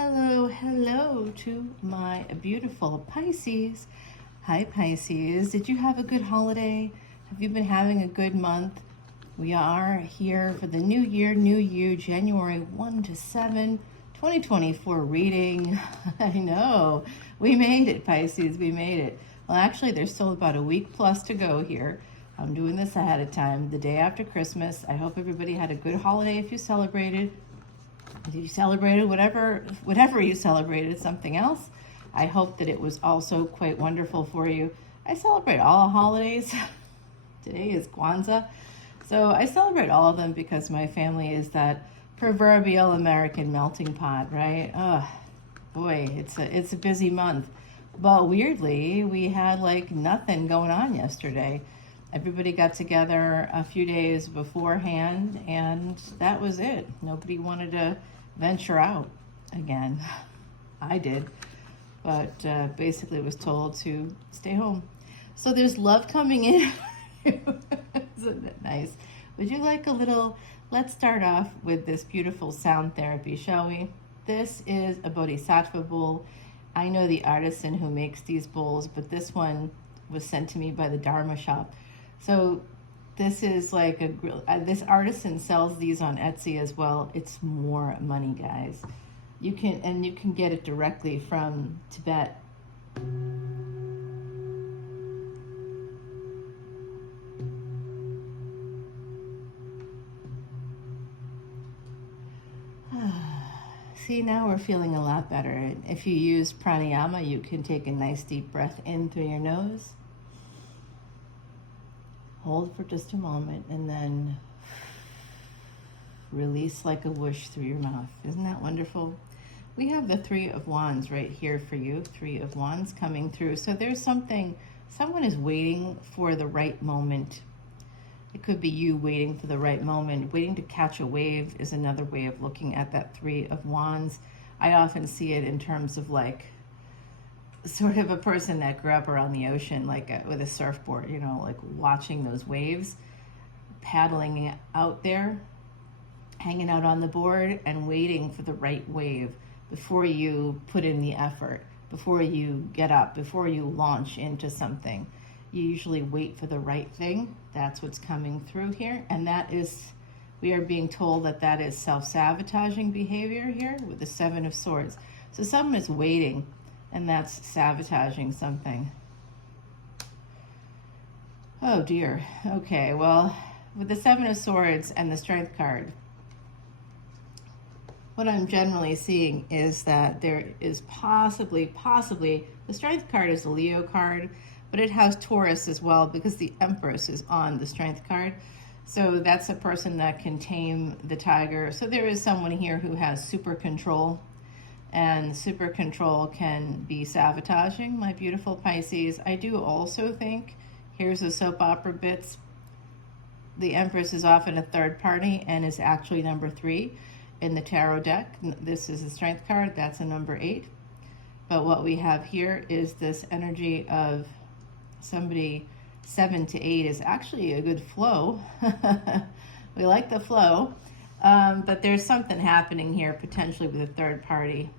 Hello to my beautiful Pisces. Hi Pisces, did you have a good holiday? Have you been having a good month? We are here for the new year, new you, January 1 to 7, 2024 reading. I know, we made it Pisces, we made it. Well, actually there's still about a week plus to go here. I'm doing this ahead of time, the day after Christmas. I hope everybody had a good holiday if you celebrated. If you celebrated whatever you celebrated, something else, I hope that it was also quite wonderful for you. I celebrate all the holidays. Today is Kwanzaa. So I celebrate all of them because my family is that proverbial American melting pot, right? Oh, boy, it's a busy month. But weirdly, we had like nothing going on yesterday. Everybody got together a few days beforehand, and that was it. Nobody wanted to venture out again. I did, but basically was told to stay home. So there's love coming in. Isn't it nice? Would you like a little, let's start off with this beautiful sound therapy, shall we? This is a Bodhisattva bowl. I know the artisan who makes these bowls, but this one was sent to me by the Dharma shop. So this is like this artisan sells these on Etsy as well. It's more money, guys. You can get it directly from Tibet. See, now we're feeling a lot better. If you use pranayama, you can take a nice deep breath in through your nose. Hold for just a moment and then release like a whoosh through your mouth. Isn't that wonderful? We have the Three of Wands right here for you. Three of Wands coming through. So there's someone is waiting for the right moment. It could be you waiting for the right moment. Waiting to catch a wave is another way of looking at that Three of Wands. I often see it in terms of like sort of a person that grew up around the ocean, like with a surfboard, you know, like watching those waves, paddling out there, hanging out on the board and waiting for the right wave before you put in the effort, before you get up, before you launch into something. You usually wait for the right thing. That's what's coming through here. And that is, we are being told that is self-sabotaging behavior here with the Seven of Swords. So someone is waiting, and that's sabotaging something. Oh dear. Okay, well, with the Seven of Swords and the Strength card, what I'm generally seeing is that there is possibly, the Strength card is a Leo card, but it has Taurus as well because the Empress is on the Strength card. So that's a person that can tame the tiger. So there is someone here who has super control. And super control can be sabotaging, my beautiful Pisces. I do also think, here's the soap opera bits, the Empress is often a third party and is actually number 3 in the tarot deck. This is the Strength card, that's a number 8. But what we have here is this energy of somebody 7 to 8 is actually a good flow. We like the flow. But there's something happening here potentially with a third party.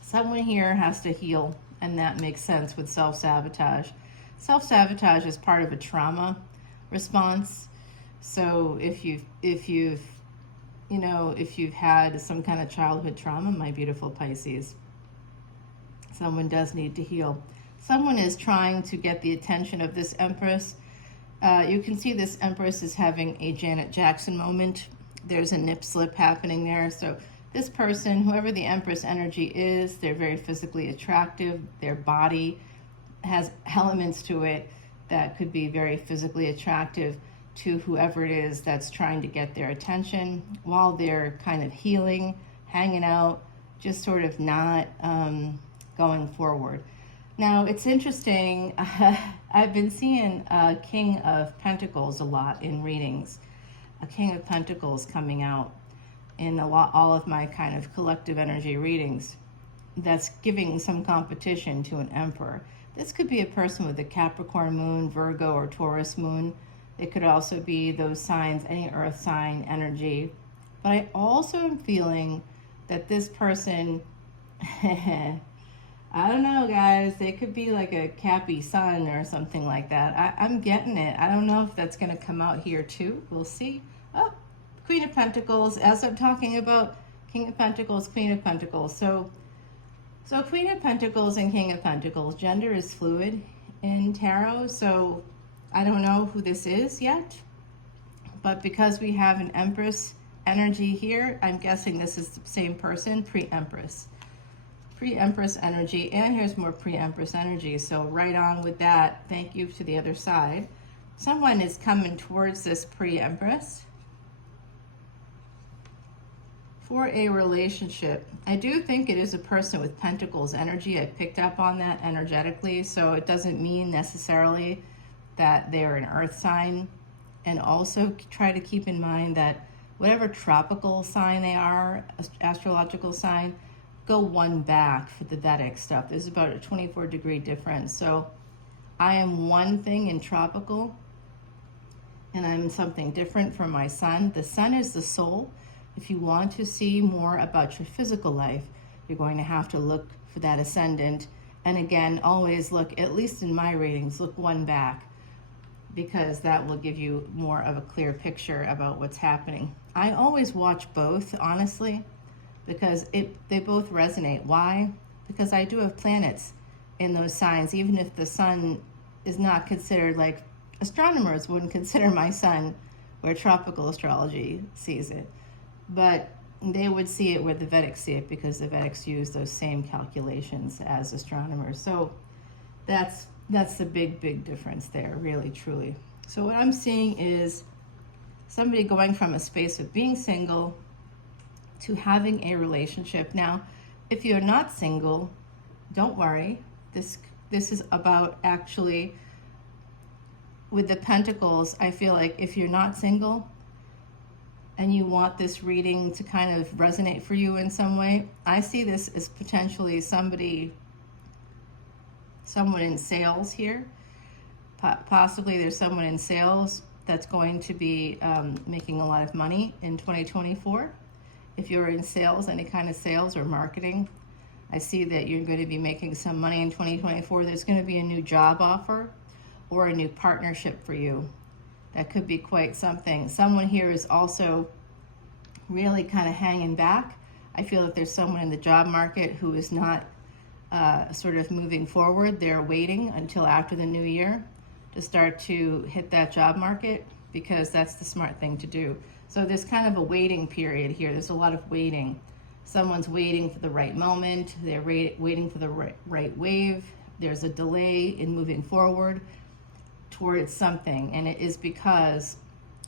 Someone here has to heal, and that makes sense with self-sabotage. Self-sabotage is part of a trauma response. So if you've had some kind of childhood trauma, my beautiful Pisces, someone does need to heal. Someone is trying to get the attention of this Empress. You can see this Empress is having a Janet Jackson moment. There's a nip slip happening there. So this person, whoever the Empress energy is, they're very physically attractive. Their body has elements to it that could be very physically attractive to whoever it is that's trying to get their attention while they're kind of healing, hanging out, just sort of not going forward. Now, it's interesting. I've been seeing King of Pentacles a lot in readings. A King of Pentacles coming out in all of my kind of collective energy readings. That's giving some competition to an Emperor. This could be a person with a Capricorn moon, Virgo, or Taurus moon. It could also be those signs, any earth sign energy. But I also am feeling that this person, I don't know, guys, they could be like a Cappy sun or something like that. I'm getting it. I don't know if that's going to come out here too. We'll see. Oh, Queen of Pentacles, as I'm talking about King of Pentacles, Queen of Pentacles. So Queen of Pentacles and King of Pentacles, gender is fluid in tarot. So I don't know who this is yet, but because we have an Empress energy here, I'm guessing this is the same person, pre-Empress. Pre-Empress energy, and here's more pre-Empress energy. So right on with that. Thank you to the other side. Someone is coming towards this pre-Empress for a relationship. I do think it is a person with Pentacles energy. I picked up on that energetically, so it doesn't mean necessarily that they're an earth sign. And also try to keep in mind that whatever tropical sign they are, astrological sign, go one back for the Vedic stuff. There's about a 24-degree difference. So I am one thing in tropical, and I'm something different from my sun. The sun is the soul. If you want to see more about your physical life, you're going to have to look for that ascendant. And again, always look, at least in my readings, look one back, because that will give you more of a clear picture about what's happening. I always watch both, honestly, because they both resonate. Why? Because I do have planets in those signs, even if the sun is not considered, like astronomers wouldn't consider my sun where tropical astrology sees it. But they would see it where the Vedics see it, because the Vedics use those same calculations as astronomers. So that's the big difference there, really, truly. So what I'm seeing is somebody going from a space of being single to having a relationship. Now, if you're not single, don't worry. This is about, actually, with the Pentacles, I feel like if you're not single and you want this reading to kind of resonate for you in some way, I see this as potentially someone in sales here. Possibly there's someone in sales that's going to be making a lot of money in 2024. If you're in sales, any kind of sales or marketing, I see that you're going to be making some money in 2024. There's going to be a new job offer or a new partnership for you. That could be quite something. Someone here is also really kind of hanging back. I feel that there's someone in the job market who is not sort of moving forward. They're waiting until after the new year to start to hit that job market, because that's the smart thing to do. So there's kind of a waiting period here. There's a lot of waiting. Someone's waiting for the right moment. They're waiting for the right wave. There's a delay in moving forward towards something, and it is because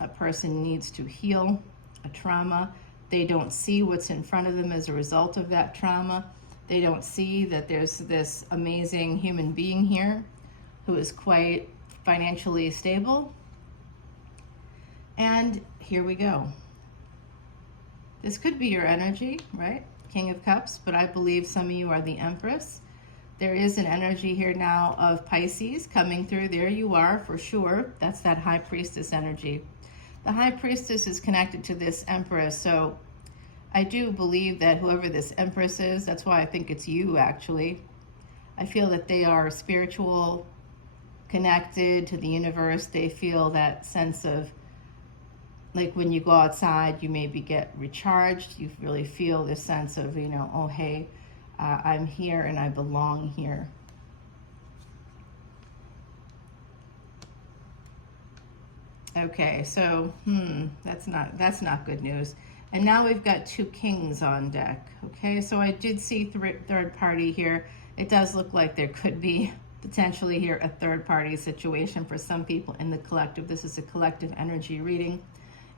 a person needs to heal a trauma. They don't see what's in front of them as a result of that trauma. They don't see that there's this amazing human being here who is quite financially stable. And here we go. This could be your energy, right? King of Cups, but I believe some of you are the Empress. There is an energy here now of Pisces coming through. There you are, for sure. That's that High Priestess energy. The High Priestess is connected to this Empress, so I do believe that whoever this Empress is, that's why I think it's you, actually. I feel that they are spiritual, connected to the universe. They feel that sense of, like when you go outside, you maybe get recharged. You really feel this sense of, oh, hey, I'm here and I belong here. Okay, so that's not good news. And now we've got two kings on deck. Okay, so I did see third party here. It does look like there could be potentially here a third party situation for some people in the collective. This is a collective energy reading.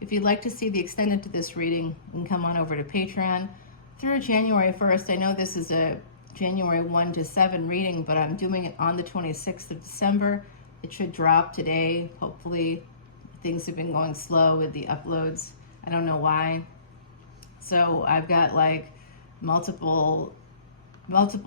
If you'd like to see the extended to this reading, you can come on over to Patreon. Through January 1st, I know this is a January 1 to 7 reading, but I'm doing it on the 26th of December. It should drop today, hopefully. Things have been going slow with the uploads. I don't know why. So I've got like multiple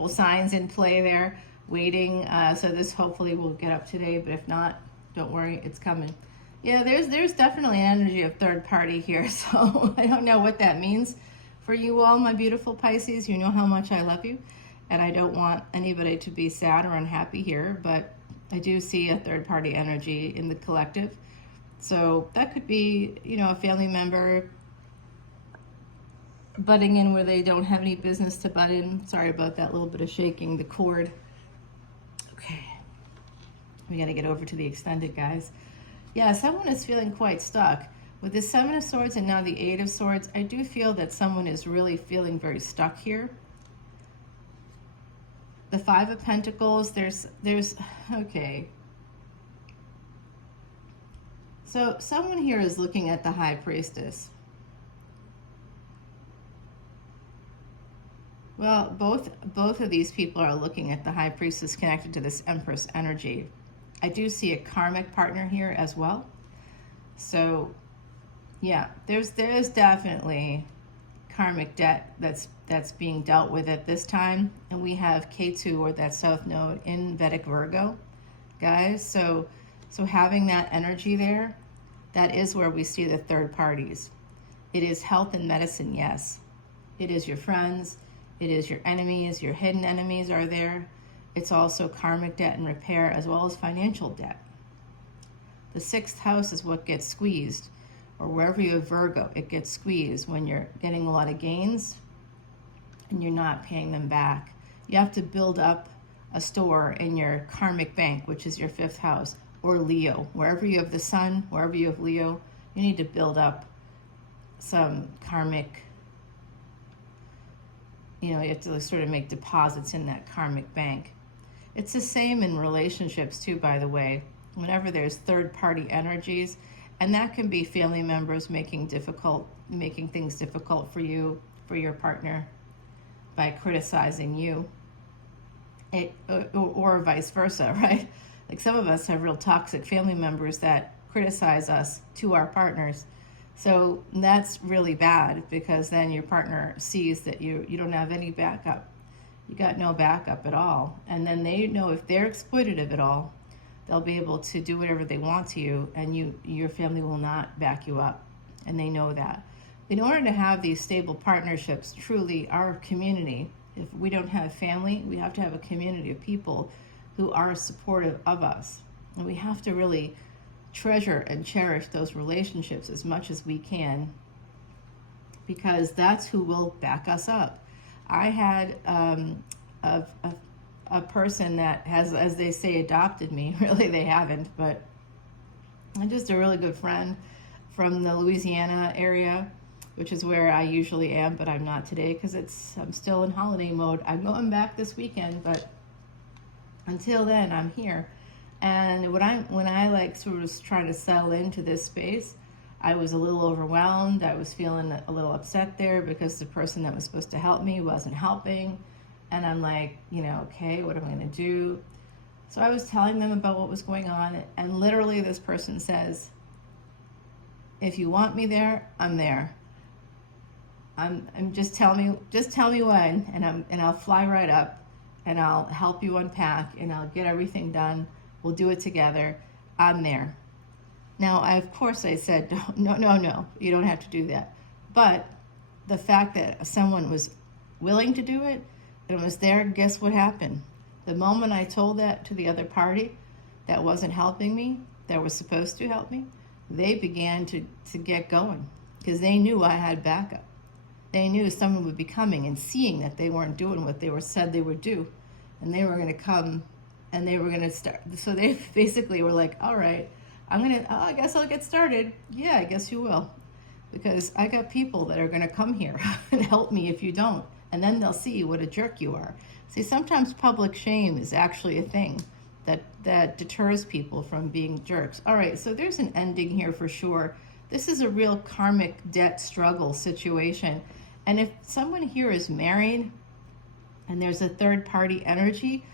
signs in play there waiting. So this hopefully will get up today, but if not, don't worry, it's coming. Yeah, there's definitely an energy of third party here. So I don't know what that means For you all, my beautiful Pisces, you know how much I love you, and I don't want anybody to be sad or unhappy here, but I do see a third-party energy in the collective. So that could be, you know, a family member butting in where they don't have any business to butt in. Sorry about that little bit of shaking the cord. Okay. We got to get over to the extended, guys. Yeah, someone is feeling quite stuck. With the Seven of Swords and now the Eight of Swords, I do feel that someone is really feeling very stuck here. The Five of Pentacles, there's okay. So someone here is looking at the High Priestess. Well, both of these people are looking at the High Priestess connected to this Empress energy. I do see a karmic partner here as well. So, yeah, there's definitely karmic debt that's being dealt with at this time. And we have K2, or that South Node, in Vedic Virgo, guys. So having that energy there, that is where we see the third parties. It is health and medicine, yes. It is your friends. It is your enemies. Your hidden enemies are there. It's also karmic debt and repair, as well as financial debt. The sixth house is what gets squeezed, or wherever you have Virgo, it gets squeezed when you're getting a lot of gains and you're not paying them back. You have to build up a store in your karmic bank, which is your fifth house, or Leo. Wherever you have the sun, wherever you have Leo, you need to build up some karmic, you know, you have to sort of make deposits in that karmic bank. It's the same in relationships too, by the way. Whenever there's third-party energies, and that can be family members making things difficult for you, for your partner, by criticizing you, or vice versa, right? Like some of us have real toxic family members that criticize us to our partners. So that's really bad, because then your partner sees that you don't have any backup. You got no backup at all. And then they know if they're exploitative at all, they'll be able to do whatever they want to you, and your family will not back you up. And they know that. In order to have these stable partnerships, truly our community, if we don't have family, we have to have a community of people who are supportive of us. And we have to really treasure and cherish those relationships as much as we can, because that's who will back us up. I had a person that has, as they say, adopted me. Really, they haven't, but I'm just a really good friend from the Louisiana area, which is where I usually am, but I'm not today because I'm still in holiday mode. I'm going back this weekend, but until then, I'm here. And when I like sort of trying to settle into this space, I was a little overwhelmed. I was feeling a little upset there because the person that was supposed to help me wasn't helping. And I'm like, you know, okay, what am I going to do? So I was telling them about what was going on, and literally this person says, if you want me there, I'm there. I'm just tell me when, and I'll fly right up, and I'll help you unpack, and I'll get everything done. We'll do it together. I'm there. Now, of course I said, no, you don't have to do that. But the fact that someone was willing to do it and was there, guess what happened? The moment I told that to the other party that wasn't helping me, that was supposed to help me, they began to get going, because they knew I had backup. They knew someone would be coming and seeing that they weren't doing what they said they would do, and they were going to come and they were going to start. So they basically were like, all right, I guess I'll get started. Yeah, I guess you will, because I got people that are going to come here and help me if you don't, and then they'll see what a jerk you are. See, sometimes public shame is actually a thing that deters people from being jerks. All right, so there's an ending here for sure. This is a real karmic debt struggle situation. And if someone here is married and there's a third party energy,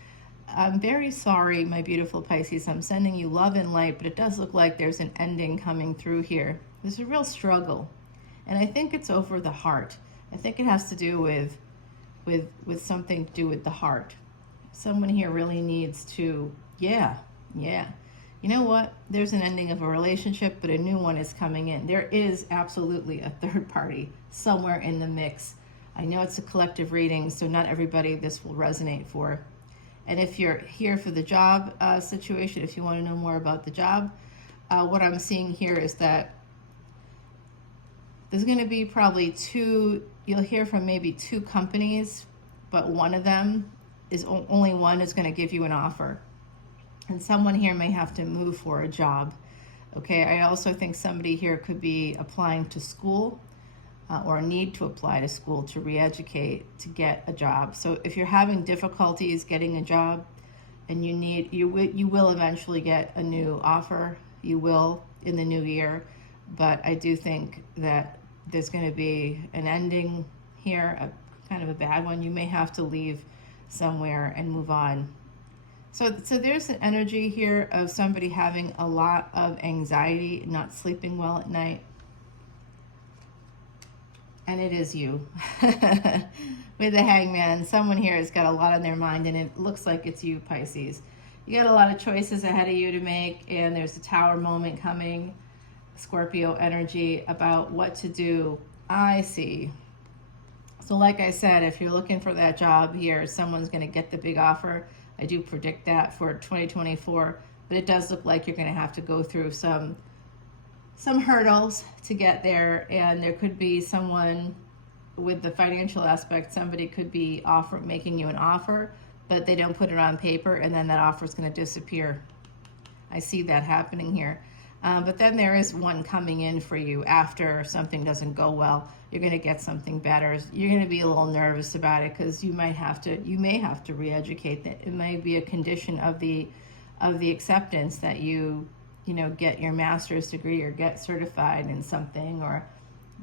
I'm very sorry, my beautiful Pisces. I'm sending you love and light, but it does look like there's an ending coming through here. There's a real struggle. And I think it's over the heart. I think it has to do with something to do with the heart. Someone here really needs to, yeah. You know what? There's an ending of a relationship, but a new one is coming in. There is absolutely a third party somewhere in the mix I know it's a collective reading, so not everybody this will resonate for. And if you're here for the job situation, if you want to know more about the job, what I'm seeing here is that there's going to be probably you'll hear from maybe 2 companies, but one of them only one is going to give you an offer. And someone here may have to move for a job. Okay, I also think somebody here could be applying to school or need to apply to school to re-educate to get a job. So if you're having difficulties getting a job and you will eventually get a new offer, you will in the new year, but I do think that there's going to be an ending here, kind of a bad one. You may have to leave somewhere and move on. So there's an energy here of somebody having a lot of anxiety, not sleeping well at night. And it is you. With the Hangman, someone here has got a lot on their mind, and it looks like it's you, Pisces. You got a lot of choices ahead of you to make, and there's a tower moment coming, Scorpio energy, about what to do. I see. So like I said, if you're looking for that job here, someone's going to get the big offer. I do predict that for 2024, but it does look like you're going to have to go through some hurdles to get there, and there could be someone with the financial aspect. Somebody could be making you an offer, but they don't put it on paper, and then that offer is going to disappear. I see that happening here. But then there is one coming in for you after something doesn't go well. You're going to get something better. You're going to be a little nervous about it because you may have to re-educate. That it may be a condition of the acceptance that you get your master's degree or get certified in something or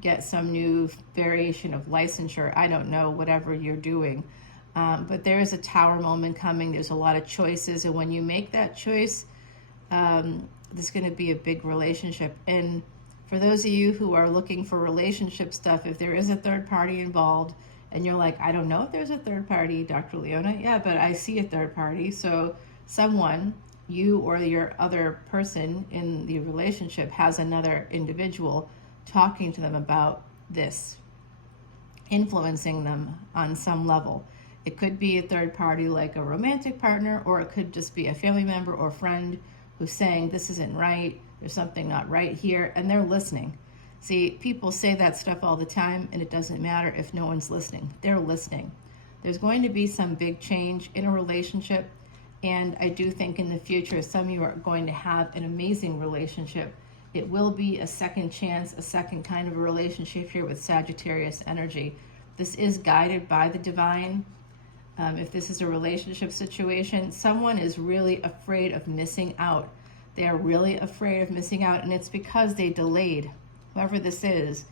get some new variation of licensure. I don't know, whatever you're doing. But there is a tower moment coming. There's a lot of choices. And when you make that choice, there's going to be a big relationship. And for those of you who are looking for relationship stuff, if there is a third party involved and you're like, I don't know if there's a third party, Dr. Leona. Yeah, but I see a third party. So someone, you or your other person in the relationship, has another individual talking to them about this, influencing them on some level. It could be a third party like a romantic partner, or it could just be a family member or friend who's saying this isn't right, there's something not right here, and they're listening. See, people say that stuff all the time, and it doesn't matter if no one's listening. They're listening. There's going to be some big change in a relationship, and I do think in the future some of you are going to have an amazing relationship. It will be a second chance, a second kind of a relationship here with Sagittarius energy. This is guided by the divine. If this is a relationship situation, someone is really afraid of missing out. They are really afraid of missing out, and it's because they delayed. Whoever this is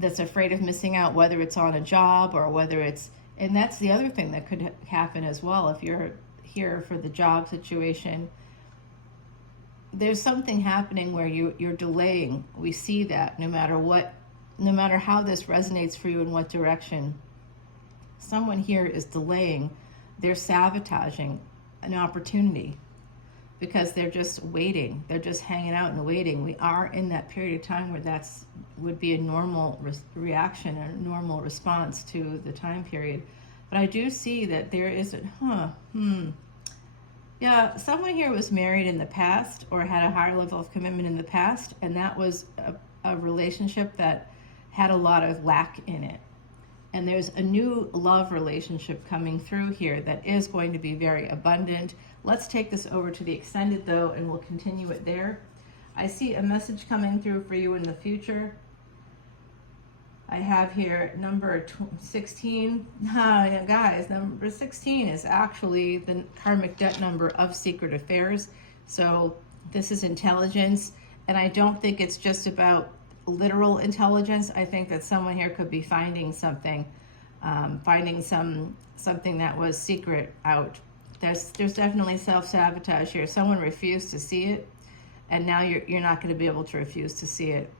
that's afraid of missing out, whether it's on a job or whether it's, and that's the other thing that could happen as well. If you're here for the job situation, there's something happening where you're delaying. We see that no matter how this resonates for you in what direction. Someone here is delaying. They're sabotaging an opportunity because they're just waiting. They're just hanging out and waiting. We are in that period of time where would be a normal reaction, a normal response to the time period. But I do see that there is yeah, someone here was married in the past or had a higher level of commitment in the past, and that was a relationship that had a lot of lack in it. And there's a new love relationship coming through here that is going to be very abundant. Let's take this over to the extended though, and we'll continue it there. I see a message coming through for you in the future. I have here number 16. Guys, number 16 is actually the karmic debt number of secret affairs. So this is intelligence, and I don't think it's just about literal intelligence. I think that someone here could be finding something, something that was secret out. There's definitely self-sabotage here. Someone refused to see it, and now you're not going to be able to refuse to see it.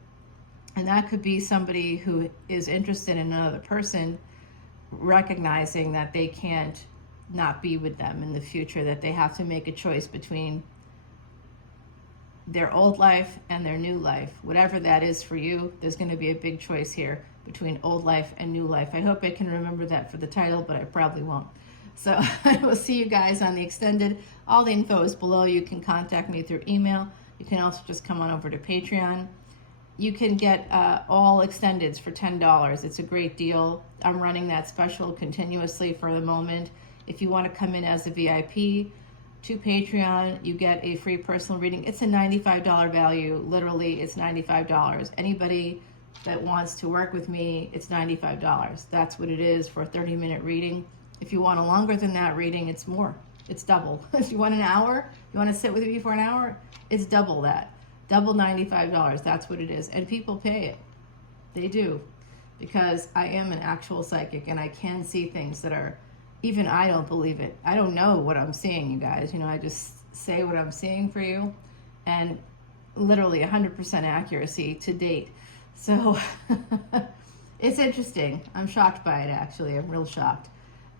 And that could be somebody who is interested in another person, recognizing that they can't not be with them in the future, that they have to make a choice between their old life and their new life. Whatever that is for you, there's going to be a big choice here between old life and new life. I hope I can remember that for the title, but I probably won't. So I will see you guys on the extended. All the info is below. You can contact me through email. You can also just come on over to Patreon. You can get all extendeds for $10. It's a great deal. I'm running that special continuously for the moment. If you want to come in as a VIP to Patreon, you get a free personal reading. It's a $95 value. Literally, it's $95. Anybody that wants to work with me, it's $95. That's what it is for a 30-minute reading. If you want a longer than that reading, it's more. It's double. If you want an hour, you want to sit with me for an hour, it's double that. Double $95. That's what it is. And people pay it. They do. Because I am an actual psychic and I can see things that are, even I don't believe it. I don't know what I'm seeing, you guys. You know, I just say what I'm seeing for you. And literally 100% accuracy to date. So it's interesting. I'm shocked by it, actually. I'm real shocked.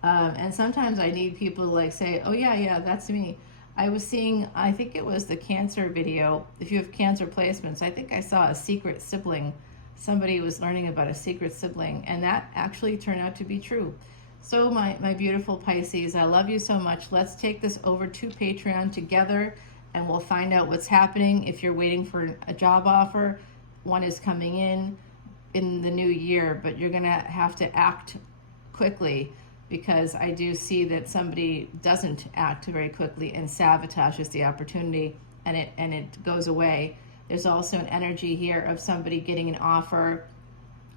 And sometimes I need people to like say, oh yeah, that's me. I was seeing, I think it was the cancer video. If you have cancer placements, I think I saw a secret sibling. Somebody was learning about a secret sibling, and that actually turned out to be true. So my beautiful Pisces, I love you so much. Let's take this over to Patreon together, and we'll find out what's happening. If you're waiting for a job offer, one is coming in the new year, but you're gonna have to act quickly, because I do see that somebody doesn't act very quickly and sabotages the opportunity, and it goes away. There's also an energy here of somebody getting an offer,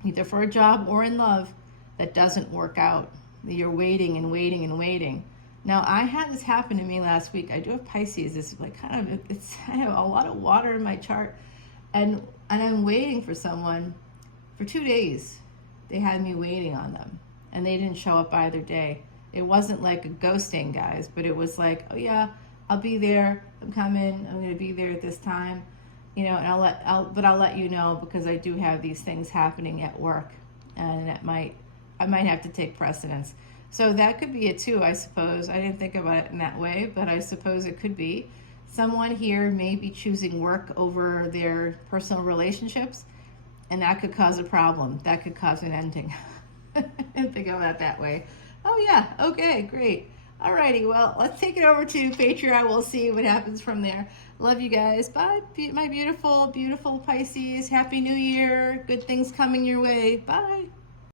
either for a job or in love, that doesn't work out. You're waiting and waiting and waiting. Now, I had this happen to me last week. I do have Pisces. It's like I have a lot of water in my chart, and I'm waiting for someone for 2 days. They had me waiting on them, and they didn't show up either day. It wasn't like a ghosting, guys, but it was like, oh yeah, I'll be there. I'm coming. I'm going to be there at this time. You know, and I'll let you know, because I do have these things happening at work, and I might have to take precedence. So that could be it too, I suppose. I didn't think about it in that way, but I suppose it could be. Someone here may be choosing work over their personal relationships, and that could cause a problem. That could cause an ending. I didn't think about it that way. Oh yeah, okay, great. Alrighty, well, let's take it over to Patreon. We'll see what happens from there. Love you guys. Bye, my beautiful, beautiful Pisces. Happy New Year. Good things coming your way. Bye.